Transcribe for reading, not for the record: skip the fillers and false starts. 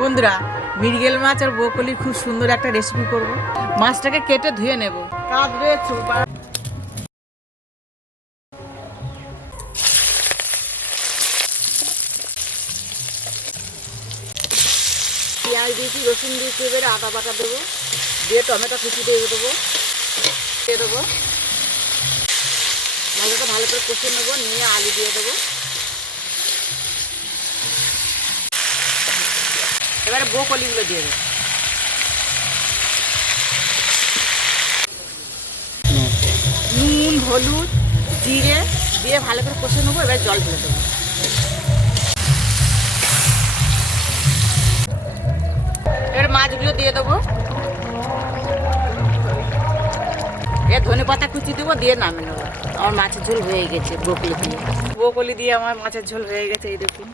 বন্ধুরা, মৃগেল মাছ আর ব্রোকলি খুব সুন্দর একটা রেসিপি করব। মাছটাকে কেটে ধুয়ে নেব। কাজ রয়েছে, পেঁয়াজ দিয়েছি, রসুন দিয়েছি, এবারে আদা বাটা দেবো, দিয়ে টমেটো কুচি দিয়ে দেবো, মশলাটা ভালো করে কষে নেবো, নিয়ে আলু দিয়ে দেবো। এবারে ব্রোকলিগুলো দিয়ে দেবো। নুন, হলুদ, জিরে দিয়ে ভালো করে কষে নেবো। এবার জল ঢেলে দেবো। এবার মাছগুলো দিয়ে দেবো। ধনে পাতা কুচি দেবো, দিয়ে নামিয়ে নেবো। আমার মাছের ঝোল হয়ে গেছে। ব্রোকলি দিয়ে আমার মাছের ঝোল হয়ে গেছে। এই দেখুন।